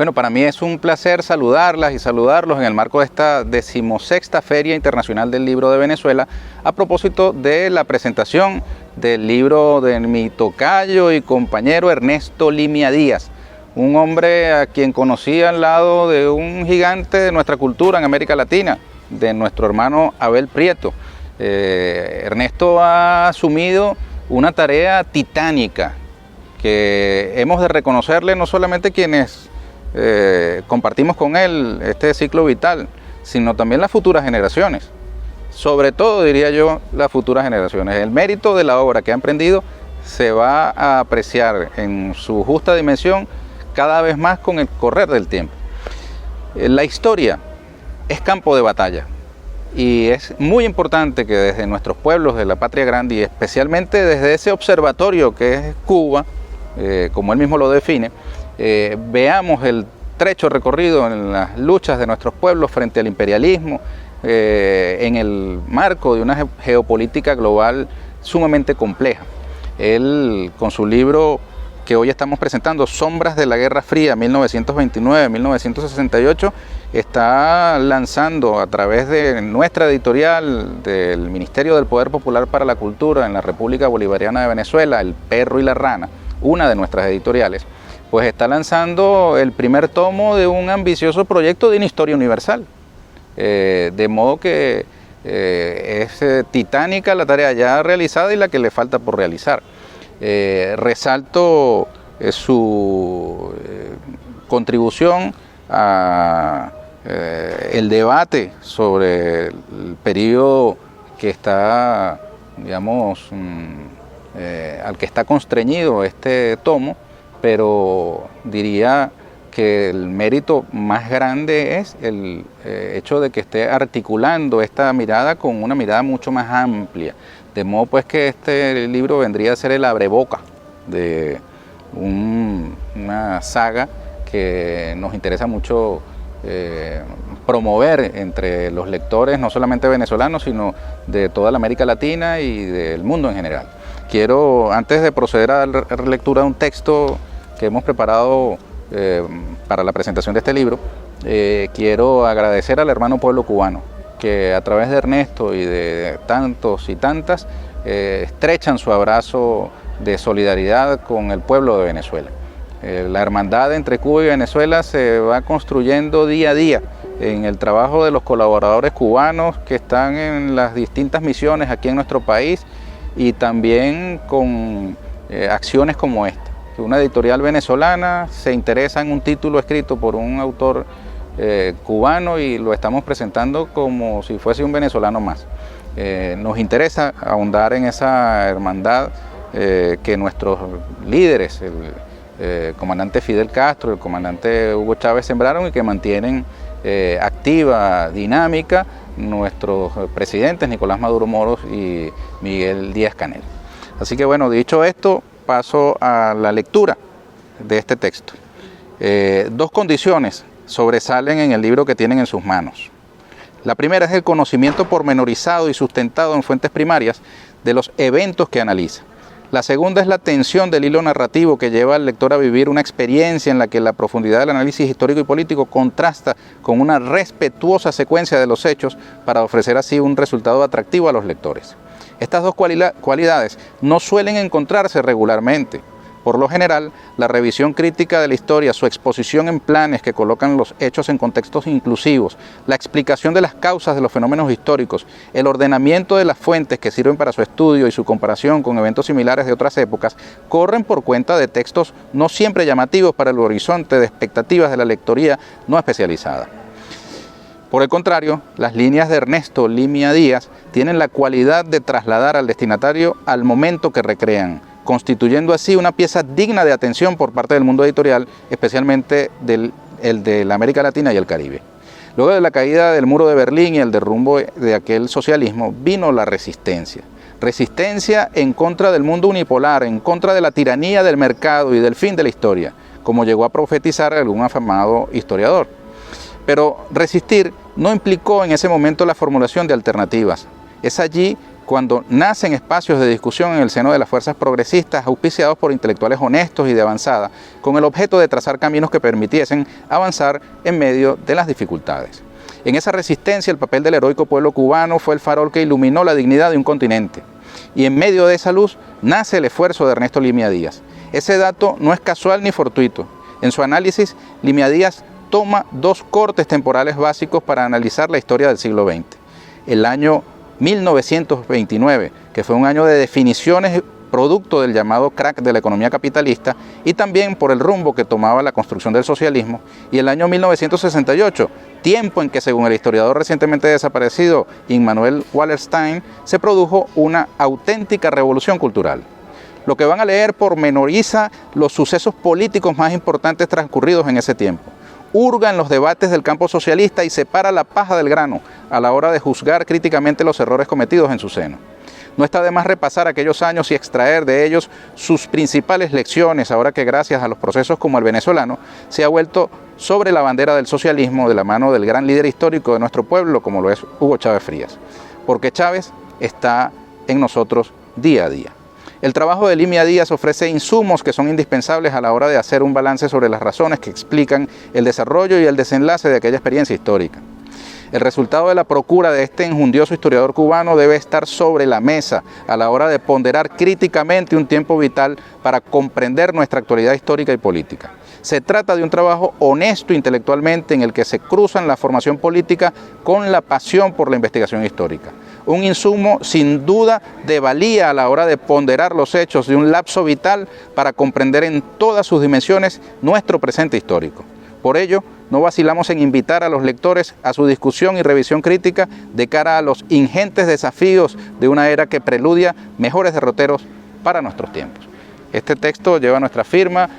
Bueno, para mí es un placer saludarlas y saludarlos en el marco de esta 16ª Feria Internacional del Libro de Venezuela, a propósito de la presentación del libro de mi tocayo y compañero Ernesto Limia Díaz, un hombre a quien conocí al lado de un gigante de nuestra cultura en América Latina, de nuestro hermano Abel Prieto. Ernesto ha asumido una tarea titánica que hemos de reconocerle no solamente quienes compartimos con él este ciclo vital, sino también las futuras generaciones. Sobre todo, diría yo, las futuras generaciones. El mérito de la obra que ha emprendido se va a apreciar en su justa dimensión cada vez más con el correr del tiempo. La historia es campo de batalla y es muy importante que desde nuestros pueblos de la patria grande y especialmente desde ese observatorio que es Cuba, como él mismo lo define, veamos el trecho recorrido en las luchas de nuestros pueblos frente al imperialismo, en el marco de una geopolítica global sumamente compleja. Él, con su libro que hoy estamos presentando, Sombras de la Guerra Fría, 1929-1968, está lanzando a través de nuestra editorial del Ministerio del Poder Popular para la Cultura en la República Bolivariana de Venezuela, El Perro y la Rana, una de nuestras editoriales, pues está lanzando el primer tomo de un ambicioso proyecto de una historia universal. De modo que es titánica la tarea ya realizada y la que le falta por realizar. Resalto su contribución a el debate sobre el periodo que está, digamos, al que está constreñido este tomo, pero diría que el mérito más grande es el hecho de que esté articulando esta mirada con una mirada mucho más amplia, de modo pues que este libro vendría a ser el abreboca de una saga que nos interesa mucho promover entre los lectores, no solamente venezolanos, sino de toda la América Latina y del mundo en general. Quiero, antes de proceder a la lectura de un texto que hemos preparado para la presentación de este libro, quiero agradecer al hermano pueblo cubano, que a través de Ernesto y de tantos y tantas estrechan su abrazo de solidaridad con el pueblo de Venezuela. La hermandad entre Cuba y Venezuela se va construyendo día a día en el trabajo de los colaboradores cubanos que están en las distintas misiones aquí en nuestro país, y también con acciones como esta, que una editorial venezolana se interesa en un título escrito por un autor cubano y lo estamos presentando como si fuese un venezolano más. Nos interesa ahondar en esa hermandad que nuestros líderes, el comandante Fidel Castro, el comandante Hugo Chávez sembraron y que mantienen activa, dinámica, nuestros presidentes Nicolás Maduro Moros y Miguel Díaz-Canel. Así que bueno, dicho esto, paso a la lectura de este texto. Dos condiciones sobresalen en el libro que tienen en sus manos. La primera es el conocimiento pormenorizado y sustentado en fuentes primarias de los eventos que analiza. La segunda es la tensión del hilo narrativo que lleva al lector a vivir una experiencia en la que la profundidad del análisis histórico y político contrasta con una respetuosa secuencia de los hechos para ofrecer así un resultado atractivo a los lectores. Estas dos cualidades no suelen encontrarse regularmente. Por lo general, la revisión crítica de la historia, su exposición en planes que colocan los hechos en contextos inclusivos, la explicación de las causas de los fenómenos históricos, el ordenamiento de las fuentes que sirven para su estudio y su comparación con eventos similares de otras épocas, corren por cuenta de textos no siempre llamativos para el horizonte de expectativas de la lectoría no especializada. Por el contrario, las líneas de Ernesto Limia Díaz tienen la cualidad de trasladar al destinatario al momento que recrean, constituyendo así una pieza digna de atención por parte del mundo editorial, especialmente el de la América Latina y el Caribe. Luego de la caída del muro de Berlín y el derrumbe de aquel socialismo, vino la resistencia. Resistencia en contra del mundo unipolar, en contra de la tiranía del mercado y del fin de la historia, como llegó a profetizar algún afamado historiador. Pero resistir no implicó en ese momento la formulación de alternativas. Es allí cuando nacen espacios de discusión en el seno de las fuerzas progresistas auspiciados por intelectuales honestos y de avanzada, con el objeto de trazar caminos que permitiesen avanzar en medio de las dificultades. En esa resistencia, el papel del heroico pueblo cubano fue el farol que iluminó la dignidad de un continente. Y en medio de esa luz nace el esfuerzo de Ernesto Limia Díaz. Ese dato no es casual ni fortuito. En su análisis, Limia Díaz toma dos cortes temporales básicos para analizar la historia del siglo XX. El año 1929, que fue un año de definiciones producto del llamado crack de la economía capitalista y también por el rumbo que tomaba la construcción del socialismo, y el año 1968, tiempo en que, según el historiador recientemente desaparecido Immanuel Wallerstein, se produjo una auténtica revolución cultural. Lo que van a leer pormenoriza los sucesos políticos más importantes transcurridos en ese tiempo. Hurga en los debates del campo socialista y separa la paja del grano a la hora de juzgar críticamente los errores cometidos en su seno. No está de más repasar aquellos años y extraer de ellos sus principales lecciones, ahora que gracias a los procesos como el venezolano se ha vuelto sobre la bandera del socialismo de la mano del gran líder histórico de nuestro pueblo, como lo es Hugo Chávez Frías. Porque Chávez está en nosotros día a día. El trabajo de Limia Díaz ofrece insumos que son indispensables a la hora de hacer un balance sobre las razones que explican el desarrollo y el desenlace de aquella experiencia histórica. El resultado de la procura de este enjundioso historiador cubano debe estar sobre la mesa a la hora de ponderar críticamente un tiempo vital para comprender nuestra actualidad histórica y política. Se trata de un trabajo honesto intelectualmente en el que se cruzan la formación política con la pasión por la investigación histórica. Un insumo sin duda de valía a la hora de ponderar los hechos de un lapso vital para comprender en todas sus dimensiones nuestro presente histórico. Por ello, no vacilamos en invitar a los lectores a su discusión y revisión crítica de cara a los ingentes desafíos de una era que preludia mejores derroteros para nuestros tiempos. Este texto lleva nuestra firma,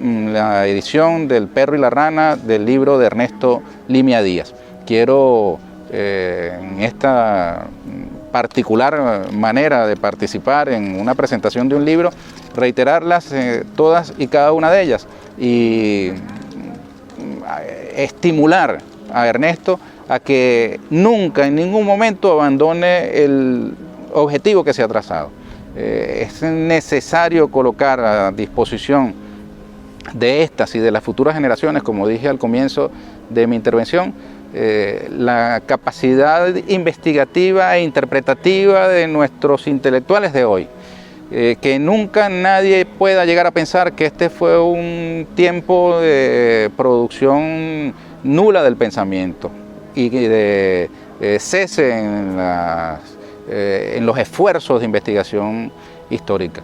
la edición del Perro y la Rana del libro de Ernesto Limia Díaz. Quiero en esta particular manera de participar en una presentación de un libro, reiterarlas todas y cada una de ellas y estimular a Ernesto a que nunca, en ningún momento, abandone el objetivo que se ha trazado. Es necesario colocar a disposición de estas y de las futuras generaciones, como dije al comienzo de mi intervención, la capacidad investigativa e interpretativa de nuestros intelectuales de hoy. Que nunca nadie pueda llegar a pensar que este fue un tiempo de producción nula del pensamiento y de cese en los esfuerzos de investigación histórica.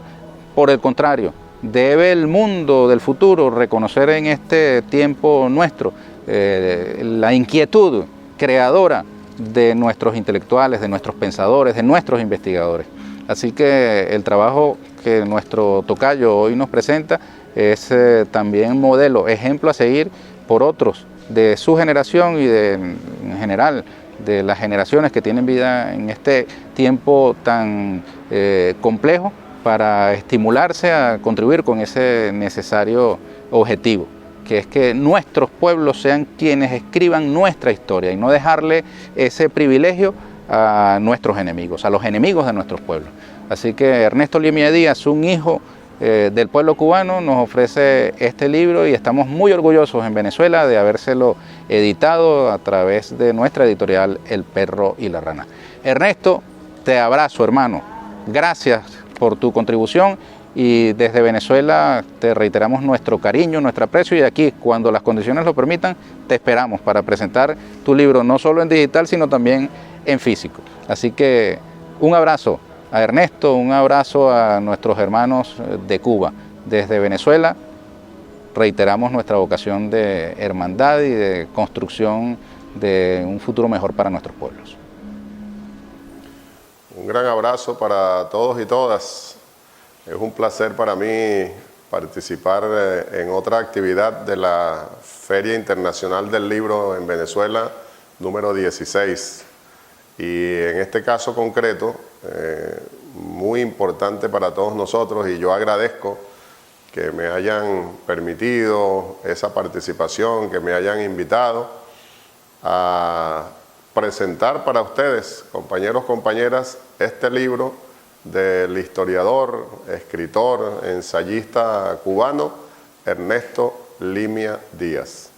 Por el contrario, debe el mundo del futuro reconocer en este tiempo nuestro la inquietud creadora de nuestros intelectuales, de nuestros pensadores, de nuestros investigadores. Así que el trabajo que nuestro tocayo hoy nos presenta es también modelo, ejemplo a seguir por otros de su generación y en general de las generaciones que tienen vida en este tiempo tan complejo para estimularse a contribuir con ese necesario objetivo, que es que nuestros pueblos sean quienes escriban nuestra historia y no dejarle ese privilegio a nuestros enemigos, a los enemigos de nuestros pueblos. Así que Ernesto Limia Díaz, un hijo del pueblo cubano, nos ofrece este libro y estamos muy orgullosos en Venezuela de habérselo editado a través de nuestra editorial El Perro y la Rana. Ernesto, te abrazo, hermano. Gracias por tu contribución y desde Venezuela te reiteramos nuestro cariño, nuestro aprecio y aquí, cuando las condiciones lo permitan, te esperamos para presentar tu libro no solo en digital, sino también en físico. Así que un abrazo a Ernesto, un abrazo a nuestros hermanos de Cuba. Desde Venezuela reiteramos nuestra vocación de hermandad y de construcción de un futuro mejor para nuestros pueblos. Un gran abrazo para todos y todas. Es un placer para mí participar en otra actividad de la Feria Internacional del Libro en Venezuela, número 16. Y en este caso concreto, muy importante para todos nosotros, y yo agradezco que me hayan permitido esa participación, que me hayan invitado a presentar para ustedes, compañeros, compañeras, este libro del historiador, escritor, ensayista cubano, Ernesto Limia Díaz.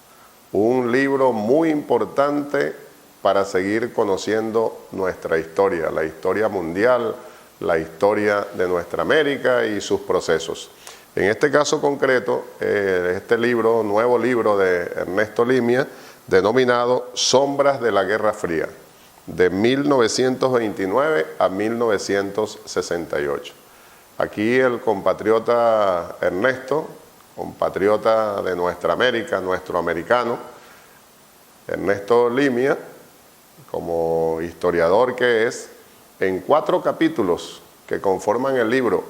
Un libro muy importante para seguir conociendo nuestra historia, la historia mundial, la historia de nuestra América y sus procesos. En este caso concreto, este libro, nuevo libro de Ernesto Limia, denominado Sombras de la Guerra Fría, de 1929 a 1968. Aquí el compatriota Ernesto, compatriota de nuestra América, nuestro americano, Ernesto Limia, como historiador que es, en 4 capítulos que conforman el libro,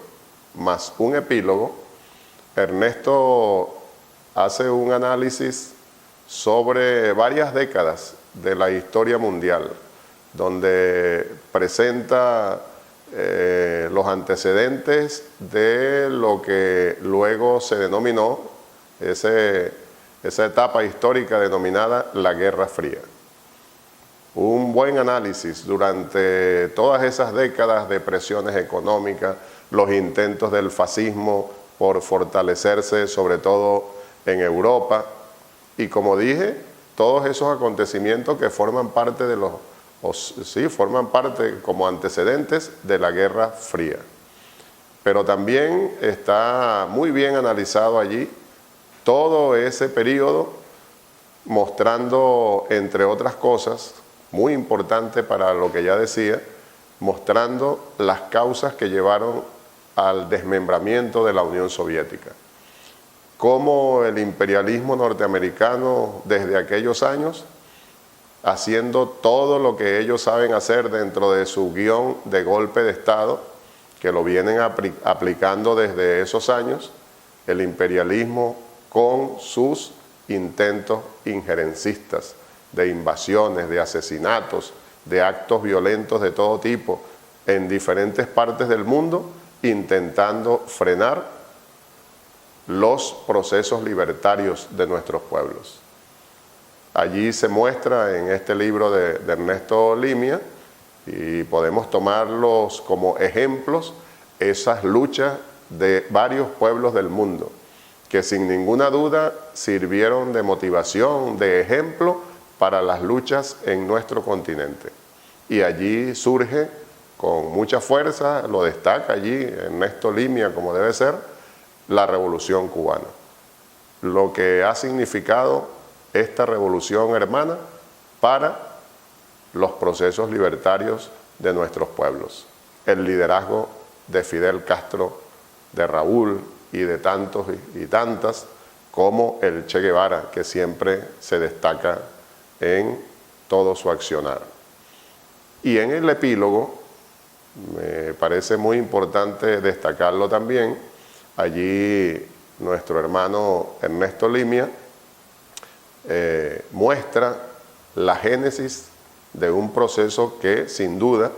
más un epílogo, Ernesto hace un análisis sobre varias décadas de la historia mundial, donde presenta los antecedentes de lo que luego se denominó esa etapa histórica denominada la Guerra Fría. Un buen análisis durante todas esas décadas de presiones económicas, los intentos del fascismo por fortalecerse, sobre todo en Europa, y como dije, todos esos acontecimientos que forman parte de forman parte como antecedentes de la Guerra Fría. Pero también está muy bien analizado allí todo ese periodo, mostrando, entre otras cosas, muy importante para lo que ya decía, mostrando las causas que llevaron al desmembramiento de la Unión Soviética. Cómo el imperialismo norteamericano desde aquellos años, haciendo todo lo que ellos saben hacer dentro de su guión de golpe de Estado, que lo vienen aplicando desde esos años, el imperialismo con sus intentos injerencistas, de invasiones, de asesinatos, de actos violentos de todo tipo en diferentes partes del mundo, intentando frenar los procesos libertarios de nuestros pueblos. Allí se muestra en este libro de Ernesto Limia, y podemos tomarlos como ejemplos, esas luchas de varios pueblos del mundo, que sin ninguna duda sirvieron de motivación, de ejemplo para las luchas en nuestro continente. Y allí surge con mucha fuerza, lo destaca allí Ernesto Limia como debe ser, la Revolución Cubana. Lo que ha significado esta revolución hermana para los procesos libertarios de nuestros pueblos. El liderazgo de Fidel Castro, de Raúl y de tantos y tantas, como el Che Guevara, que siempre se destaca en todo su accionar. Y en el epílogo, me parece muy importante destacarlo también, allí nuestro hermano Ernesto Limia muestra la génesis de un proceso que sin duda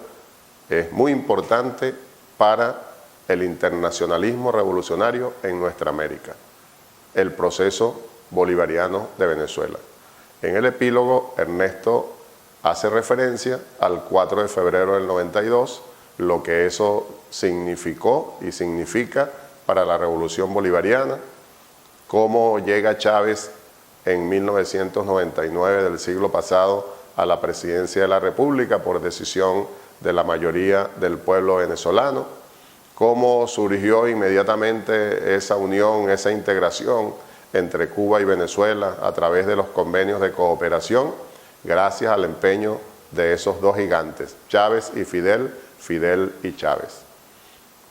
es muy importante para el internacionalismo revolucionario en nuestra América, el proceso bolivariano de Venezuela. En el epílogo, Ernesto hace referencia al 4 de febrero del 92, lo que eso significó y significa para la revolución bolivariana, cómo llega Chávez en 1999 del siglo pasado a la presidencia de la República por decisión de la mayoría del pueblo venezolano, cómo surgió inmediatamente esa unión, esa integración entre Cuba y Venezuela a través de los convenios de cooperación, gracias al empeño de esos dos gigantes, Chávez y Fidel, Fidel y Chávez.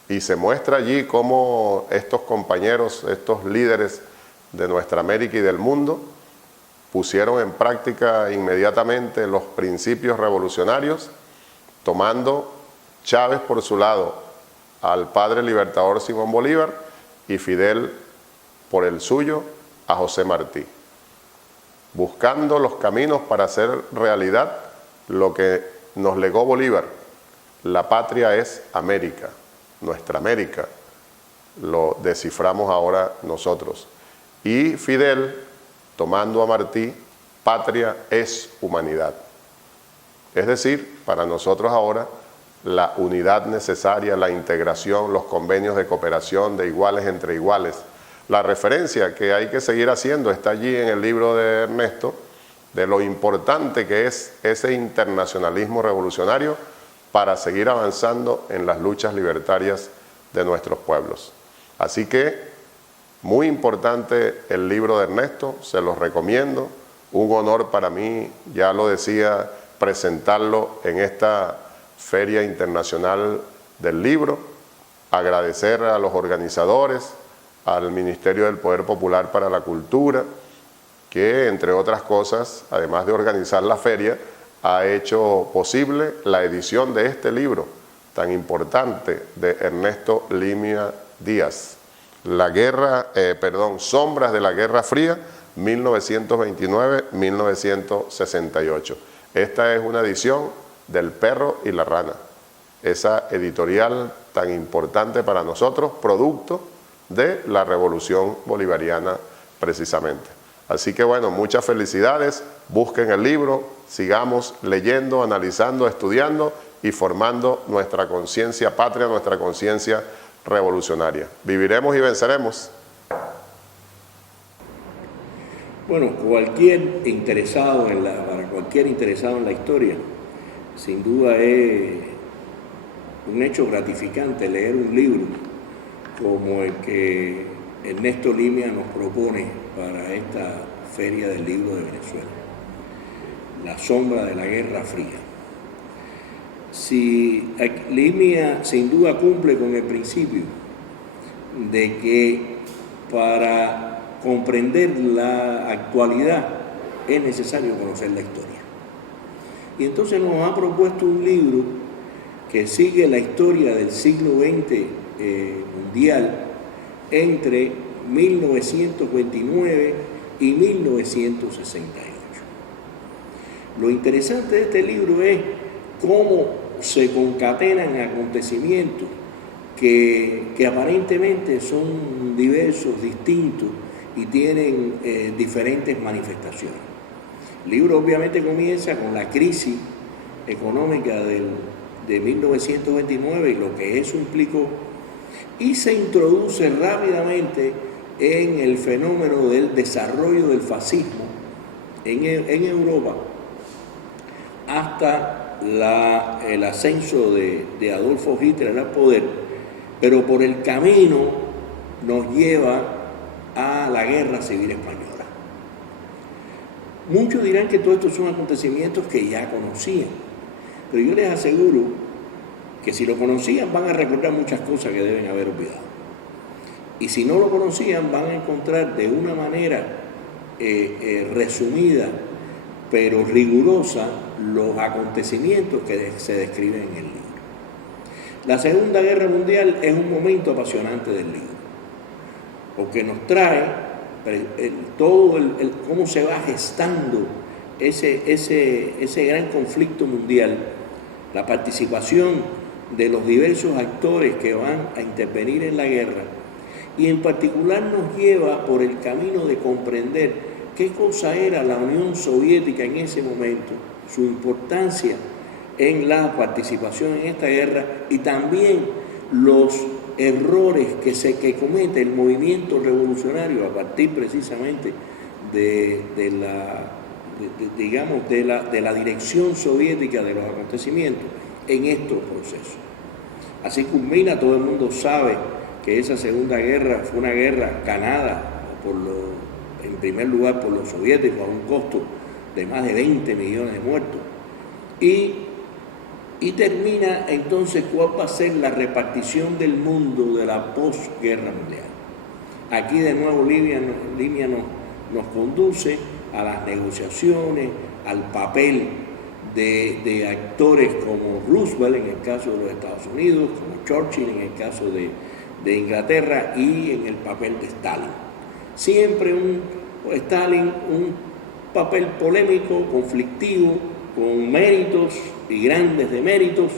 Y se muestra allí cómo estos compañeros, estos líderes de nuestra América y del mundo, pusieron en práctica inmediatamente los principios revolucionarios, tomando Chávez por su lado al padre libertador Simón Bolívar y Fidel por el suyo a José Martí, buscando los caminos para hacer realidad lo que nos legó Bolívar. La patria es América, nuestra América, lo desciframos ahora nosotros. Y Fidel, tomando a Martí, patria es humanidad. Es decir, para nosotros ahora, la unidad necesaria, la integración, los convenios de cooperación de iguales entre iguales. La referencia que hay que seguir haciendo está allí en el libro de Ernesto, de lo importante que es ese internacionalismo revolucionario para seguir avanzando en las luchas libertarias de nuestros pueblos. Así que, muy importante el libro de Ernesto, se los recomiendo. Un honor para mí, ya lo decía, presentarlo en esta Feria Internacional del Libro. Agradecer a los organizadores, al Ministerio del Poder Popular para la Cultura, que entre otras cosas, además de organizar la feria, ha hecho posible la edición de este libro tan importante de Ernesto Limia Díaz, Sombras de la Guerra Fría, 1929-1968. Esta es una edición del Perro y la Rana, esa editorial tan importante para nosotros, producto de la Revolución Bolivariana precisamente. Así que bueno, muchas felicidades, busquen el libro, sigamos leyendo, analizando, estudiando y formando nuestra conciencia patria, nuestra conciencia revolucionaria. Viviremos y venceremos. Bueno, para cualquier interesado en la historia, sin duda es un hecho gratificante leer un libro como el que Ernesto Limia nos propone para esta Feria del Libro de Venezuela, La Sombra de la Guerra Fría. Si Limia sin duda cumple con el principio de que para comprender la actualidad es necesario conocer la historia. Y entonces nos ha propuesto un libro que sigue la historia del siglo XX mundial entre 1929 y 1968. Lo interesante de este libro es cómo se concatenan acontecimientos que aparentemente son diversos, distintos y tienen diferentes manifestaciones. El libro obviamente comienza con la crisis económica de 1929 y lo que eso implicó, y se introduce rápidamente en el fenómeno del desarrollo del fascismo en Europa hasta el ascenso de Adolfo Hitler al poder, pero por el camino nos lleva a la Guerra Civil Española. Muchos dirán que todos estos son acontecimientos que ya conocían, pero yo les aseguro que si lo conocían van a recordar muchas cosas que deben haber olvidado. Y si no lo conocían van a encontrar de una manera resumida pero rigurosa los acontecimientos que se describen en el libro. La Segunda Guerra Mundial es un momento apasionante del libro, porque nos trae cómo se va gestando ese gran conflicto mundial, la participación de los diversos actores que van a intervenir en la guerra, y en particular nos lleva por el camino de comprender qué cosa era la Unión Soviética en ese momento, su importancia en la participación en esta guerra y también los errores que comete el movimiento revolucionario a partir precisamente de la dirección soviética de los acontecimientos en estos procesos. Así culmina, todo el mundo sabe que esa Segunda Guerra fue una guerra ganada en primer lugar por los soviéticos a un costo de más de 20 millones de muertos, y termina entonces cuál va a ser la repartición del mundo de la posguerra mundial. Aquí de nuevo Limia nos conduce a las negociaciones, al papel de actores como Roosevelt en el caso de los Estados Unidos, como Churchill en el caso de Inglaterra y en el papel de Stalin. Siempre Stalin un papel polémico, conflictivo, con méritos y grandes deméritos,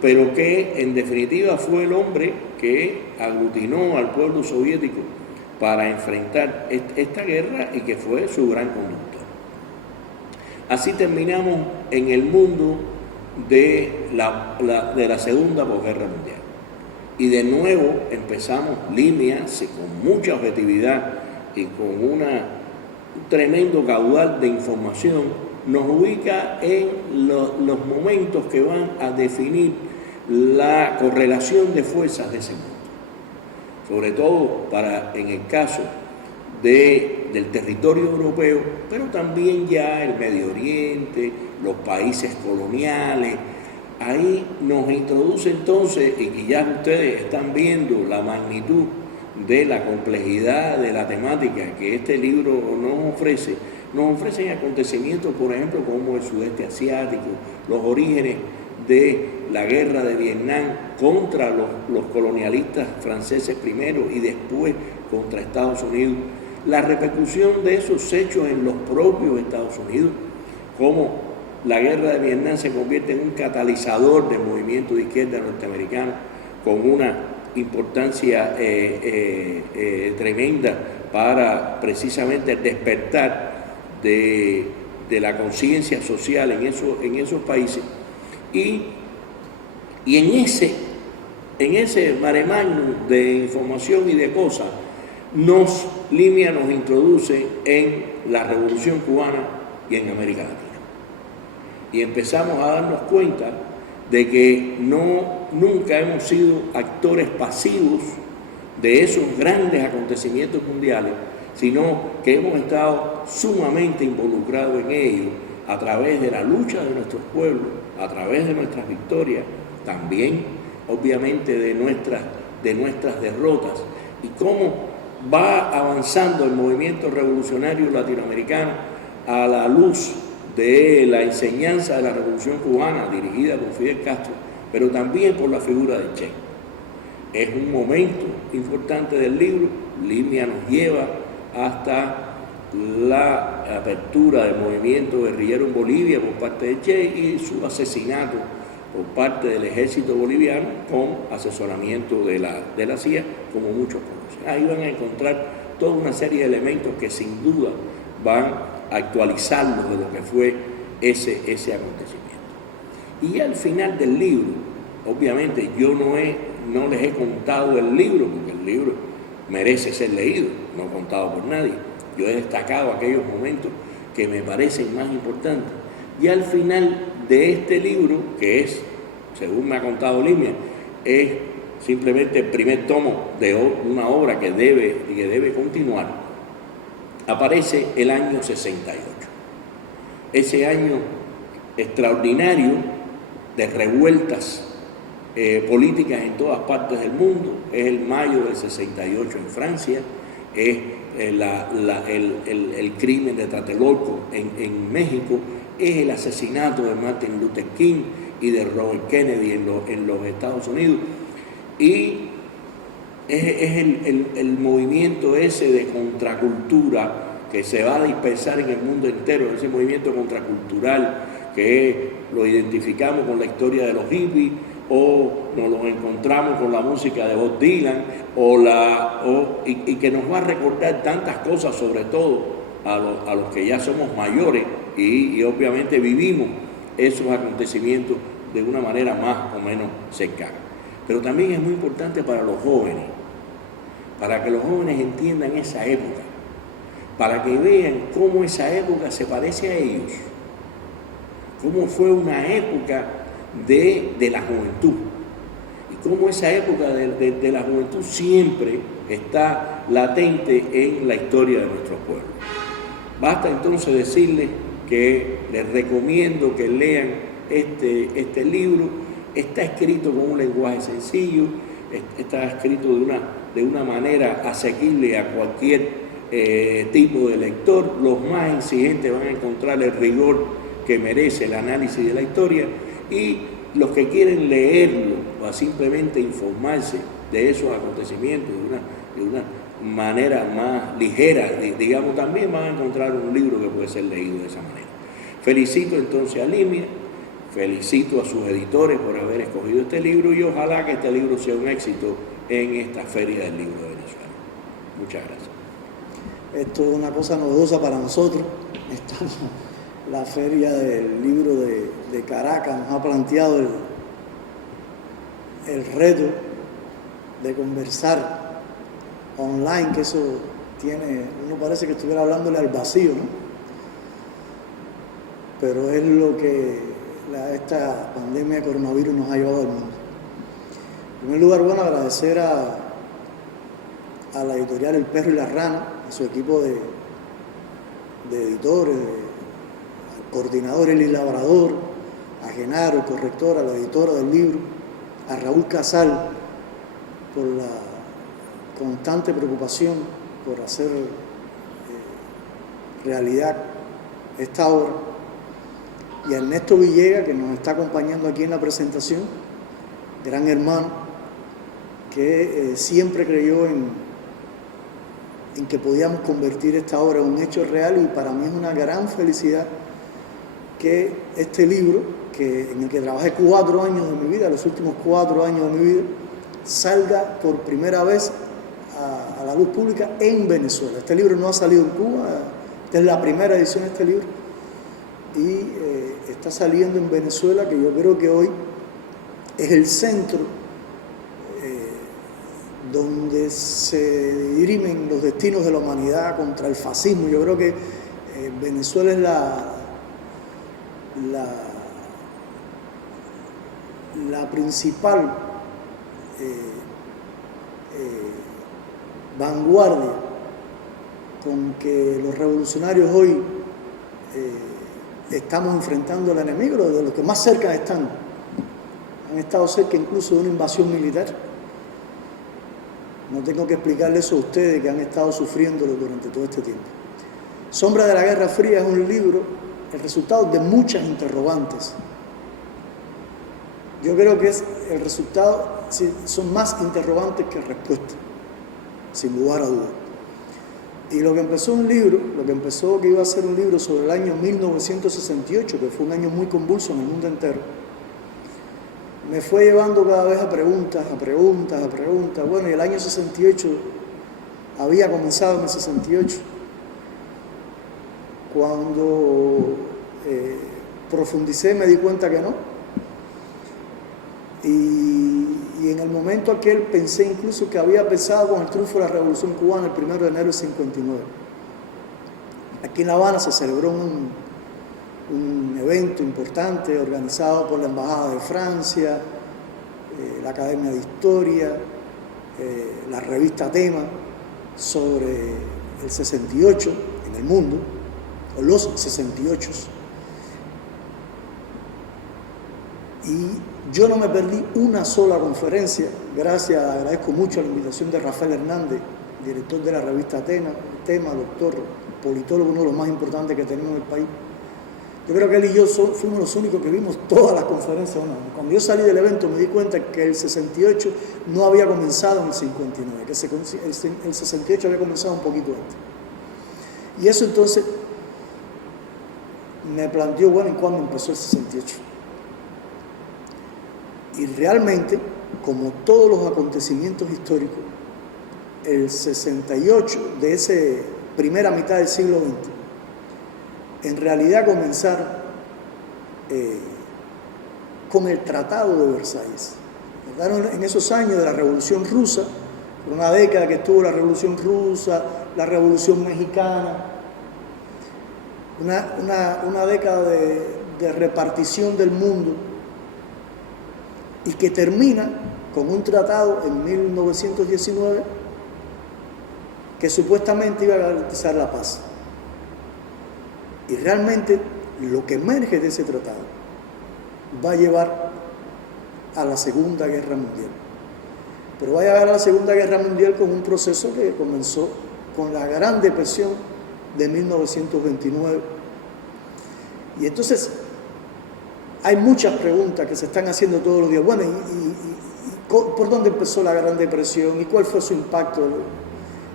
pero que en definitiva fue el hombre que aglutinó al pueblo soviético para enfrentar esta guerra y que fue su gran conductor. Así terminamos en el mundo de la segunda posguerra mundial. Y de nuevo empezamos Limia, con mucha objetividad y con un tremendo caudal de información, nos ubica en los momentos que van a definir la correlación de fuerzas de ese mundo. Sobre todo en el caso del territorio europeo, pero también ya el Medio Oriente, los países coloniales. Ahí nos introduce entonces, y que ya ustedes están viendo la magnitud de la complejidad de la temática que este libro nos ofrecen acontecimientos, por ejemplo, como el sudeste asiático, los orígenes de la guerra de Vietnam contra los colonialistas franceses primero y después contra Estados Unidos, la repercusión de esos hechos en los propios Estados Unidos, cómo la guerra de Vietnam se convierte en un catalizador del movimiento de izquierda norteamericano con una importancia tremenda para precisamente el despertar de la conciencia social en esos países. Y en ese mare magnum de información y de cosas, Limia nos introduce en la Revolución Cubana y en América Latina. Y empezamos a darnos cuenta de que nunca hemos sido actores pasivos de esos grandes acontecimientos mundiales, sino que hemos estado sumamente involucrados en ellos a través de la lucha de nuestros pueblos, a través de nuestras victorias, también obviamente de nuestras derrotas, y cómo va avanzando el movimiento revolucionario latinoamericano a la luz de la enseñanza de la Revolución Cubana dirigida por Fidel Castro, pero también por la figura de Che. Es un momento importante del libro. Limia nos lleva hasta la apertura del movimiento guerrillero en Bolivia por parte de Che y su asesinato por parte del ejército boliviano con asesoramiento de la CIA, como muchos conocen. Ahí van a encontrar toda una serie de elementos que sin duda van a actualizarnos de lo que fue ese acontecimiento. Y al final del libro, obviamente yo no les he contado el libro, porque el libro merece ser leído, no contado por nadie. Yo he destacado aquellos momentos que me parecen más importantes. Y al final de este libro, que es, según me ha contado Limia, es simplemente el primer tomo de una obra que debe continuar, aparece el año 68. Ese año extraordinario de revueltas políticas en todas partes del mundo. Es el mayo del 68 en Francia, es el crimen de Tlatelolco en México, es el asesinato de Martin Luther King y de Robert Kennedy en los Estados Unidos, y es el movimiento ese de contracultura que se va a dispersar en el mundo entero, ese movimiento contracultural que lo identificamos con la historia de los hippies, o nos lo encontramos con la música de Bob Dylan, y que nos va a recordar tantas cosas, sobre todo a los que ya somos mayores y obviamente vivimos esos acontecimientos de una manera más o menos cercana. Pero también es muy importante para los jóvenes, para que los jóvenes entiendan esa época, para que vean cómo esa época se parece a ellos, cómo fue una época de la juventud, y cómo esa época de la juventud siempre está latente en la historia de nuestros pueblos. Basta entonces decirles que les recomiendo que lean este libro. Está escrito con un lenguaje sencillo, está escrito de una manera asequible a cualquier tipo de lector. Los más exigentes van a encontrar el rigor que merece el análisis de la historia, y los que quieren leerlo o simplemente informarse de esos acontecimientos de una manera más ligera, digamos, también van a encontrar un libro que puede ser leído de esa manera. Felicito entonces a Limia, felicito a sus editores por haber escogido este libro, y ojalá que este libro sea un éxito en esta Feria del Libro de Venezuela. Muchas gracias. Esto es una cosa novedosa para nosotros. Estamos la Feria del Libro de Caracas nos ha planteado el reto de conversar online, que eso uno parece que estuviera hablándole al vacío, ¿no? Pero es lo que esta pandemia de coronavirus nos ha llevado al mundo. En primer lugar, bueno, agradecer a la editorial El Perro y la Rana, a su equipo de editores, al coordinador Eli Labrador, a Genaro, el corrector, a la editora del libro, a Raúl Casal, por la constante preocupación por hacer realidad esta obra, y a Ernesto Villegas, que nos está acompañando aquí en la presentación, gran hermano, que siempre creyó en que podíamos convertir esta obra en un hecho real, y para mí es una gran felicidad que este libro, en el que trabajé 4 años de mi vida, los últimos 4 años de mi vida, salga por primera vez a la luz pública en Venezuela. Este libro no ha salido en Cuba, esta es la primera edición de este libro, y está saliendo en Venezuela, que yo creo que hoy es el centro donde se dirimen los destinos de la humanidad contra el fascismo. Yo creo que Venezuela es la principal vanguardia con que los revolucionarios hoy estamos enfrentando al enemigo, de los que más cerca están. Han estado cerca incluso de una invasión militar. No tengo que explicarles eso a ustedes, que han estado sufriéndolo durante todo este tiempo. Sombra de la Guerra Fría es un libro, el resultado de muchas interrogantes. Yo creo que es el resultado, son más interrogantes que respuestas, sin lugar a dudas. Y lo que empezó que iba a ser un libro sobre el año 1968, que fue un año muy convulso en el mundo entero, me fue llevando cada vez a preguntas. Bueno, y el año 68 había comenzado en el 68, cuando profundicé me di cuenta que no. Y en el momento aquel pensé incluso que había empezado con el triunfo de la Revolución Cubana el 1 de enero del 59. Aquí en La Habana se celebró un evento importante organizado por la Embajada de Francia, la Academia de Historia, la revista Tema, sobre el 68 en el mundo, o los 68. Y yo no me perdí una sola conferencia, agradezco mucho la invitación de Rafael Hernández, director de la revista Tema, doctor, politólogo, uno de los más importantes que tenemos en el país. Yo creo que él y yo fuimos los únicos que vimos todas las conferencias. Cuando yo salí del evento me di cuenta que el 68 no había comenzado en el 59, que el 68 había comenzado un poquito antes. Y eso entonces me planteó, bueno, ¿en cuándo empezó el 68? Y realmente, como todos los acontecimientos históricos, el 68 de esa primera mitad del siglo XX, en realidad comenzaron con el Tratado de Versalles. En esos años de la Revolución Rusa, una década que estuvo la Revolución Rusa, la Revolución Mexicana, una década de repartición del mundo, y que termina con un tratado en 1919 que supuestamente iba a garantizar la paz. Y realmente lo que emerge de ese tratado va a llevar a la Segunda Guerra Mundial. Pero va a llevar a la Segunda Guerra Mundial con un proceso que comenzó con la Gran Depresión de 1929. Y entonces hay muchas preguntas que se están haciendo todos los días. Bueno, ¿por dónde empezó la Gran Depresión? ¿Y cuál fue su impacto?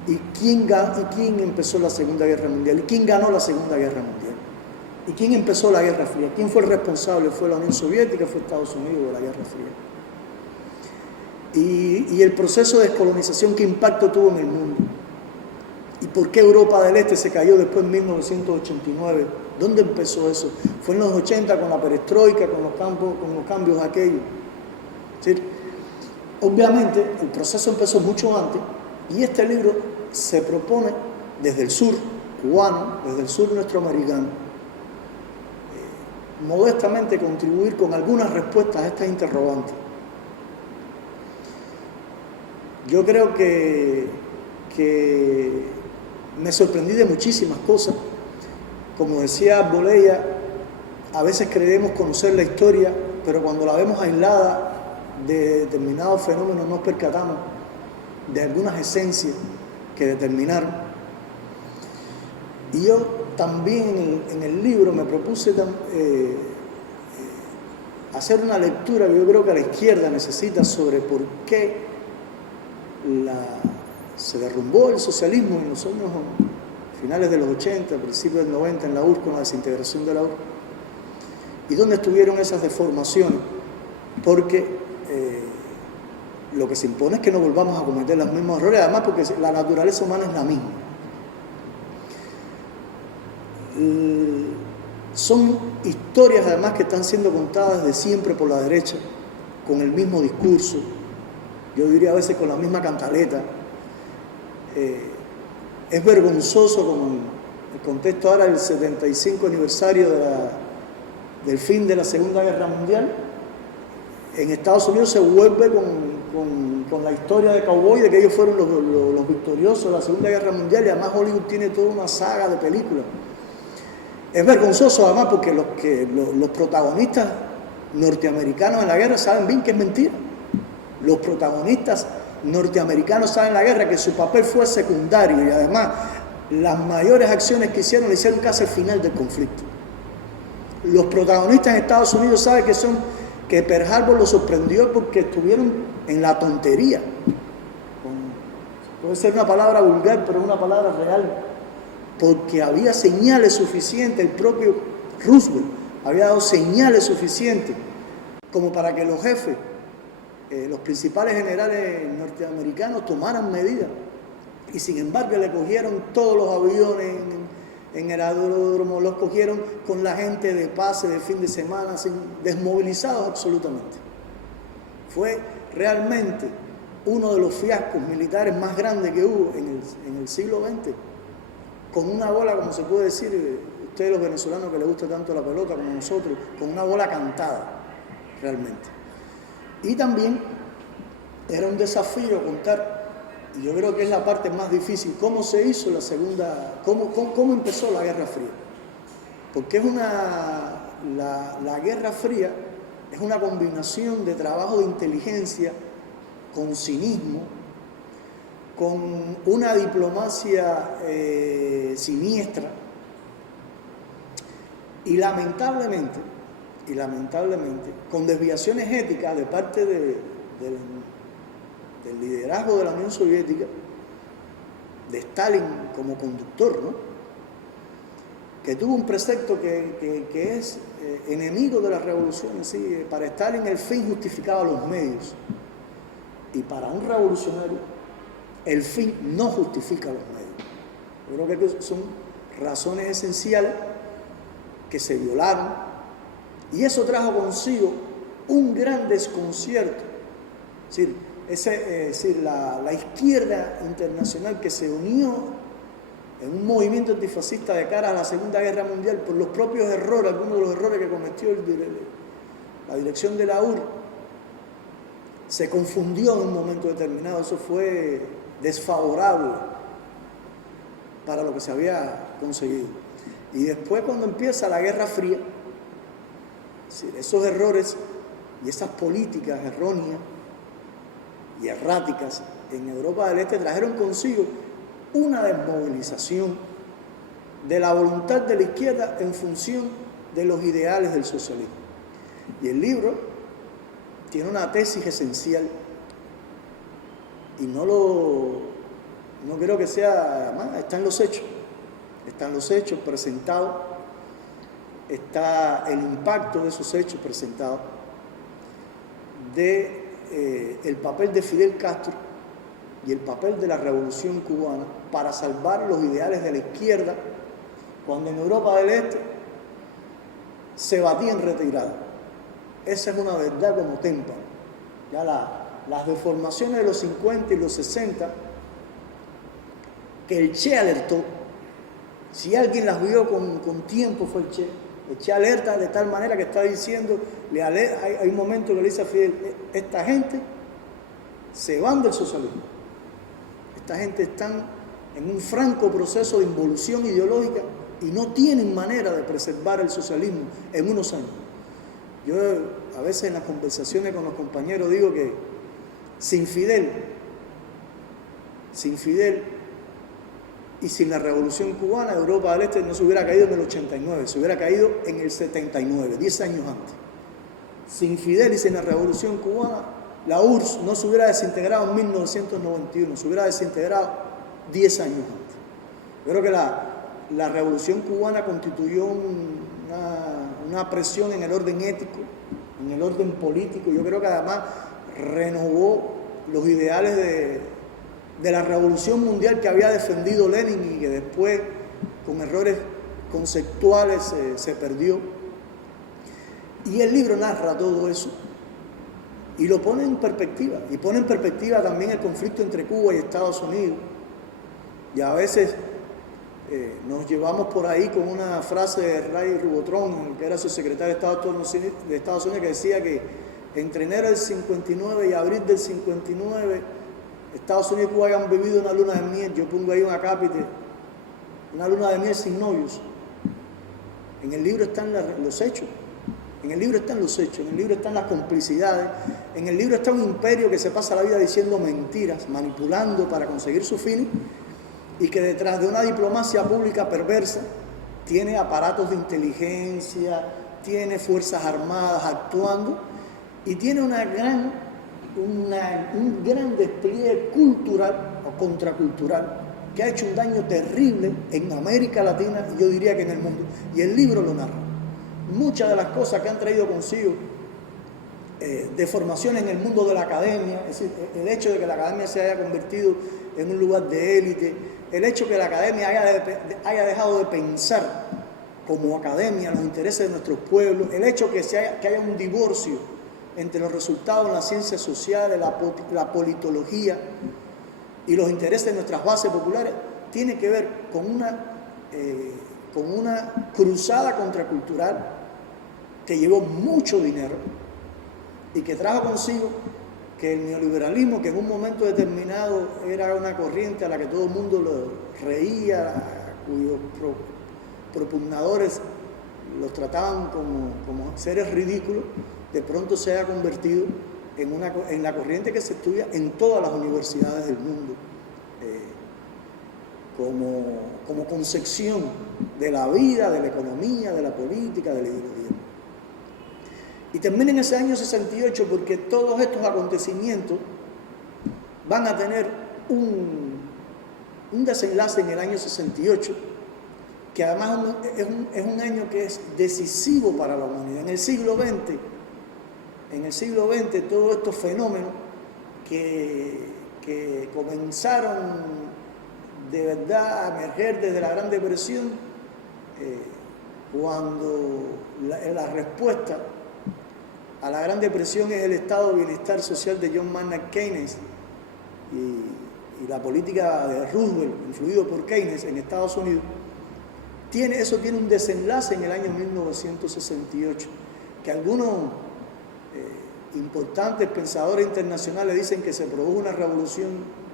¿Y quién empezó la Segunda Guerra Mundial? ¿Y quién ganó la Segunda Guerra Mundial? ¿Y quién empezó la Guerra Fría? ¿Quién fue el responsable? ¿Fue la Unión Soviética? ¿Fue Estados Unidos de la Guerra Fría? Y el proceso de descolonización, ¿qué impacto tuvo en el mundo? ¿Y por qué Europa del Este se cayó después en 1989 ¿Dónde empezó eso? Fue en los 80 con la perestroika, con los cambios aquellos. ¿Sí? Obviamente el proceso empezó mucho antes y este libro se propone desde el sur cubano, desde el sur nuestroamericano, modestamente contribuir con algunas respuestas a estas interrogantes. Yo creo que me sorprendí de muchísimas cosas. Como decía Bolella, a veces creemos conocer la historia, pero cuando la vemos aislada de determinados fenómenos nos percatamos de algunas esencias que determinaron. Y yo también en el libro me propuse hacer una lectura que yo creo que la izquierda necesita sobre por qué se derrumbó el socialismo en los años finales de los 80, principios del 90 en la URSS con la desintegración de la URSS y dónde estuvieron esas deformaciones, porque lo que se impone es que no volvamos a cometer los mismos errores, además porque la naturaleza humana es la misma. Son historias además que están siendo contadas de siempre por la derecha, con el mismo discurso, yo diría a veces con la misma cantaleta. Es vergonzoso como en el contexto ahora del 75 aniversario del fin de la Segunda Guerra Mundial, en Estados Unidos se vuelve con la historia de cowboy, de que ellos fueron los victoriosos de la Segunda Guerra Mundial, y además Hollywood tiene toda una saga de películas. Es vergonzoso además porque los protagonistas norteamericanos en la guerra saben bien que es mentira. Los protagonistas norteamericanos saben en la guerra que su papel fue secundario y además las mayores acciones que hicieron, le hicieron casi al final del conflicto. Los protagonistas en Estados Unidos saben que Pearl Harbor los sorprendió porque estuvieron en la tontería. Puede ser una palabra vulgar, pero es una palabra real. Porque había señales suficientes, el propio Roosevelt había dado señales suficientes como para que los jefes, los principales generales norteamericanos tomaran medidas. Y sin embargo le cogieron todos los aviones en el aeródromo, los cogieron con la gente de pase de fin de semana, desmovilizados absolutamente. Fue realmente uno de los fiascos militares más grandes que hubo en el siglo XX. Con una bola, como se puede decir, ustedes los venezolanos que les gusta tanto la pelota como nosotros, con una bola cantada, realmente. Y también era un desafío contar, y yo creo que es la parte más difícil, cómo se hizo la segunda, cómo empezó la Guerra Fría. Porque la Guerra Fría es una combinación de trabajo de inteligencia con cinismo, con una diplomacia siniestra y lamentablemente, con desviaciones éticas de parte del liderazgo de la Unión Soviética, de Stalin como conductor, ¿no? Que tuvo un precepto que es enemigo de la revolución en sí. Para Stalin el fin justificaba los medios y para un revolucionario el fin no justifica los medios. Yo creo que son razones esenciales que se violaron y eso trajo consigo un gran desconcierto. Es decir, la izquierda internacional que se unió en un movimiento antifascista de cara a la Segunda Guerra Mundial por los propios errores, algunos de los errores que cometió la dirección de la URSS, se confundió en un momento determinado. Eso fue desfavorable para lo que se había conseguido. Y después, cuando empieza la Guerra Fría, esos errores y esas políticas erróneas y erráticas en Europa del Este trajeron consigo una desmovilización de la voluntad de la izquierda en función de los ideales del socialismo. Y el libro tiene una tesis esencial y no creo que sea, además, está en los hechos presentados, está el impacto de esos hechos presentados, el papel de Fidel Castro y el papel de la revolución cubana para salvar los ideales de la izquierda, cuando en Europa del Este se batía en retirada. Esa es una verdad como témpano. Ya las deformaciones de los 50 y los 60, que el Che alertó, si alguien las vio con tiempo fue el Che. El Che alerta de tal manera que está diciendo, hay un momento que le dice a Fidel, esta gente se van del socialismo. Esta gente están en un franco proceso de involución ideológica y no tienen manera de preservar el socialismo en unos años. Yo a veces en las conversaciones con los compañeros digo que sin Fidel y sin la Revolución Cubana, Europa del Este no se hubiera caído en el 89, se hubiera caído en el 79, 10 años antes. Sin Fidel y sin la Revolución Cubana, la URSS no se hubiera desintegrado en 1991, se hubiera desintegrado 10 años antes. Yo creo que la Revolución Cubana constituyó una presión en el orden ético, en el orden político. Yo creo que además renovó los ideales de la revolución mundial que había defendido Lenin y que después, con errores conceptuales, se perdió. Y el libro narra todo eso y lo pone en perspectiva. Y pone en perspectiva también el conflicto entre Cuba y Estados Unidos. Y a veces nos llevamos por ahí con una frase de Ray Rubotron, que era su secretario de Estados Unidos, que decía que entre enero del 59 y abril del 59, Estados Unidos y Cuba habían vivido una luna de miel. Yo pongo ahí un acápite, una luna de miel sin novios. En el libro están los hechos. En el libro están los hechos, en el libro están las complicidades, en el libro está un imperio que se pasa la vida diciendo mentiras, manipulando para conseguir sus fines, y que detrás de una diplomacia pública perversa tiene aparatos de inteligencia, tiene fuerzas armadas actuando y tiene un gran despliegue cultural o contracultural que ha hecho un daño terrible en América Latina y yo diría que en el mundo. Y el libro lo narra. Muchas de las cosas que han traído consigo deformación en el mundo de la academia, es decir, el hecho de que la academia se haya convertido en un lugar de élite, el hecho de que la academia haya dejado de pensar como academia los intereses de nuestros pueblos, el hecho de que haya un divorcio entre los resultados en las ciencias sociales, la politología y los intereses de nuestras bases populares, tiene que ver con una cruzada contracultural que llevó mucho dinero y que trajo consigo que el neoliberalismo, que en un momento determinado era una corriente a la que todo el mundo lo reía, cuyos propugnadores los trataban como seres ridículos, de pronto se haya convertido en la corriente que se estudia en todas las universidades del mundo, como concepción de la vida, de la economía, de la política, de la ideología. Y termina en ese año 68 porque todos estos acontecimientos van a tener un desenlace en el año 68, que además es un año que es decisivo para la humanidad. En el siglo XX, todos estos fenómenos que comenzaron de verdad a emerger desde la Gran Depresión, cuando la respuesta a la Gran Depresión es el estado de bienestar social de John Maynard Keynes y la política de Roosevelt, influido por Keynes en Estados Unidos, eso tiene un desenlace en el año 1968, que algunos importantes pensadores internacionales dicen que se produjo una revolución.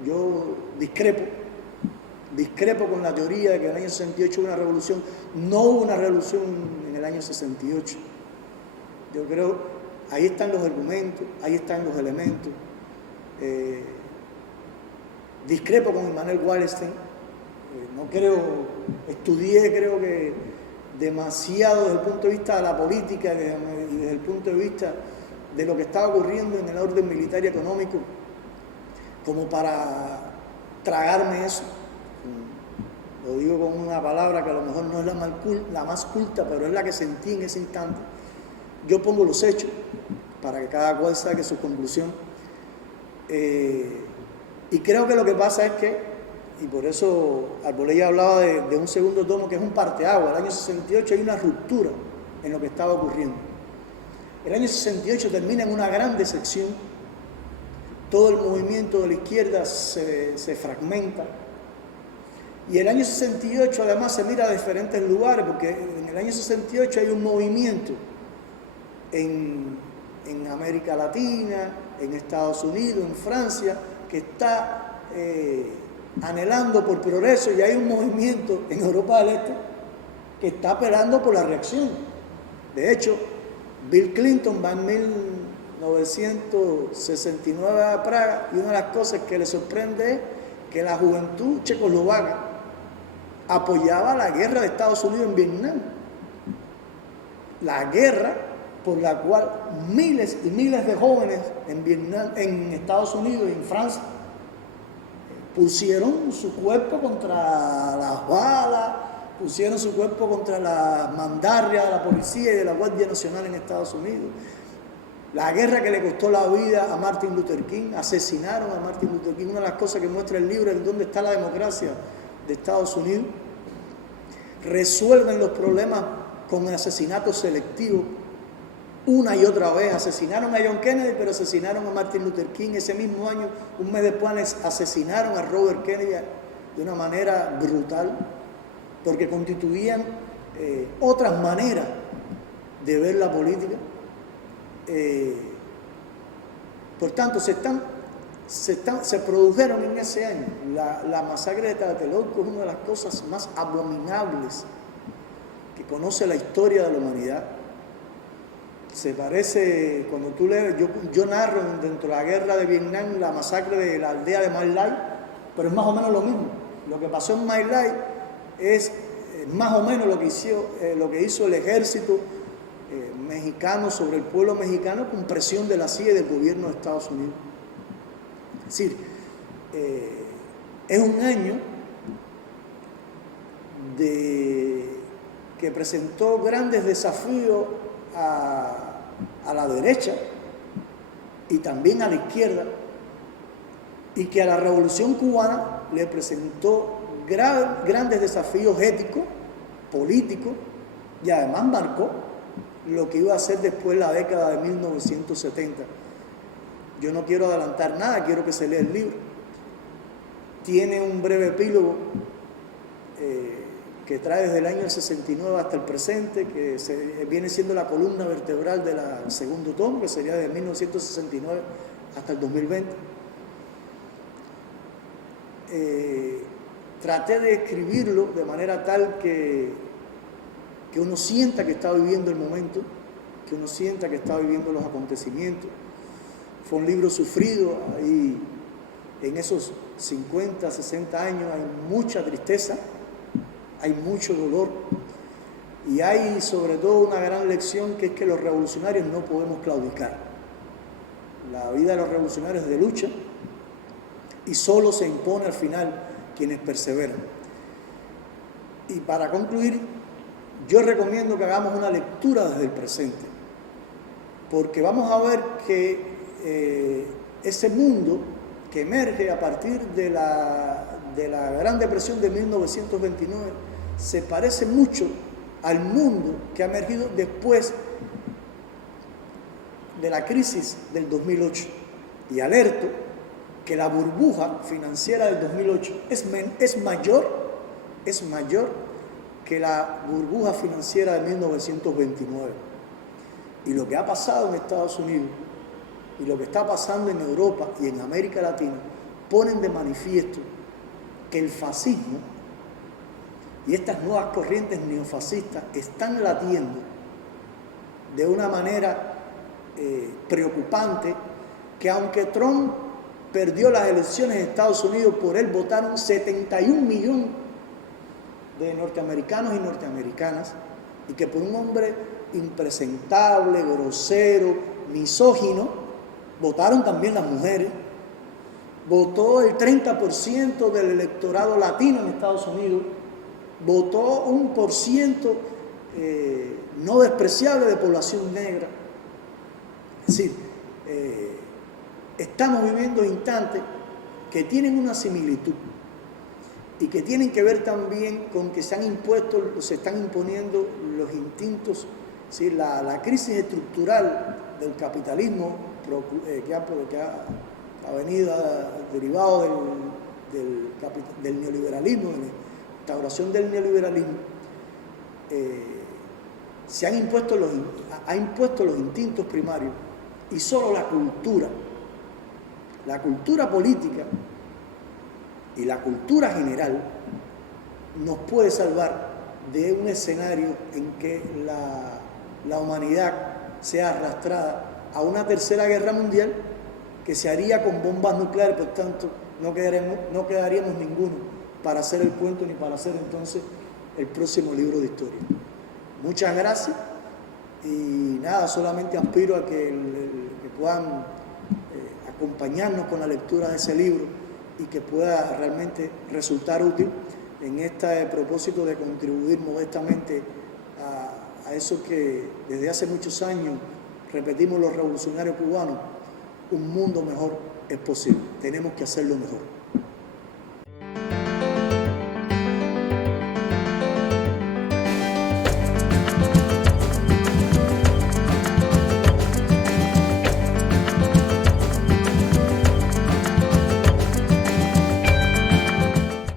Yo discrepo con la teoría de que en el año 68 hubo una revolución. No hubo una revolución en el año 68. Yo creo, ahí están los argumentos, ahí están los elementos. Discrepo con Immanuel Wallerstein. Estudié creo que demasiado desde el punto de vista de la política y desde el punto de vista de lo que estaba ocurriendo en el orden militar y económico como para tragarme eso. Lo digo con una palabra que a lo mejor no es la más culta, pero es la que sentí en ese instante. Yo pongo los hechos para que cada cual saque su conclusión. Y creo que lo que pasa es que, y por eso Arbolella hablaba de un segundo tomo que es un parteaguas. El año 68 hay una ruptura en lo que estaba ocurriendo. El año 68 termina en una gran decepción, todo el movimiento de la izquierda se fragmenta, y el año 68 además se mira a diferentes lugares, porque en el año 68 hay un movimiento en América Latina, en Estados Unidos, en Francia, que está anhelando por progreso, y hay un movimiento en Europa del Este que está apelando por la reacción. De hecho, Bill Clinton va en 1969 a Praga, y una de las cosas que le sorprende es que la juventud checoslovaca apoyaba la guerra de Estados Unidos en Vietnam. La guerra por la cual miles y miles de jóvenes en Vietnam, en Estados Unidos y en Francia pusieron su cuerpo contra las balas, pusieron su cuerpo contra las mandarrias de la policía y de la Guardia Nacional en Estados Unidos. La guerra que le costó la vida a Martin Luther King, asesinaron a Martin Luther King. Una de las cosas que muestra el libro es dónde está la democracia de Estados Unidos. Resuelven los problemas con asesinatos selectivos. Una y otra vez asesinaron a John Kennedy, pero asesinaron a Martin Luther King. Ese mismo año, un mes después, asesinaron a Robert Kennedy de una manera brutal, porque constituían otras maneras de ver la política. Por tanto, se produjeron en ese año. La masacre de Tlatelolco es una de las cosas más abominables que conoce la historia de la humanidad. Se parece, cuando tú lees, yo narro dentro de la guerra de Vietnam la masacre de la aldea de My Lai, pero es más o menos lo mismo. Lo que pasó en My Lai es más o menos lo que hizo el ejército mexicano sobre el pueblo mexicano con presión de la CIA y del gobierno de Estados Unidos. Es decir, es un año que presentó grandes desafíos a la derecha y también a la izquierda, y que a la Revolución Cubana le presentó grandes desafíos éticos, políticos, y además marcó lo que iba a ser después la década de 1970. Yo no quiero adelantar nada, quiero que se lea el libro. Tiene un breve epílogo que trae desde el año 69 hasta el presente, que viene siendo la columna vertebral del segundo tomo, que sería de 1969 hasta el 2020. Traté de escribirlo de manera tal que uno sienta que está viviendo el momento, que uno sienta que está viviendo los acontecimientos. Fue un libro sufrido, ahí en esos 50, 60 años hay mucha tristeza, hay mucho dolor, y hay sobre todo una gran lección, que es que los revolucionarios no podemos claudicar. La vida de los revolucionarios es de lucha, y solo se impone al final quienes perseveran. Y para concluir, yo recomiendo que hagamos una lectura desde el presente, porque vamos a ver que ese mundo que emerge a partir de la Gran Depresión de 1929 se parece mucho al mundo que ha emergido después de la crisis del 2008. Y alerto que la burbuja financiera del 2008 es mayor que la burbuja financiera de 1929. Y lo que ha pasado en Estados Unidos y lo que está pasando en Europa y en América Latina ponen de manifiesto que el fascismo y estas nuevas corrientes neofascistas están latiendo de una manera preocupante, que aunque Trump perdió las elecciones en Estados Unidos, por él votaron 71 millones de norteamericanos y norteamericanas, y que por un hombre impresentable, grosero, misógino, votaron también las mujeres. Votó el 30% del electorado latino en Estados Unidos, votó un por ciento no despreciable de población negra. Es decir, estamos viviendo instantes que tienen una similitud y que tienen que ver también con que se están imponiendo los instintos ¿sí? La crisis estructural del capitalismo que ha venido derivado del neoliberalismo, de la instauración del neoliberalismo, ha impuesto los instintos primarios, y solo la cultura política y la cultura general nos puede salvar de un escenario en que la humanidad sea arrastrada a una tercera guerra mundial que se haría con bombas nucleares. Por tanto, no quedaríamos ninguno para hacer el cuento ni para hacer entonces el próximo libro de historia. Muchas gracias, y nada, solamente aspiro a que puedan acompañarnos con la lectura de ese libro y que pueda realmente resultar útil en este propósito de contribuir modestamente a eso que desde hace muchos años repetimos los revolucionarios cubanos: un mundo mejor es posible, tenemos que hacerlo mejor.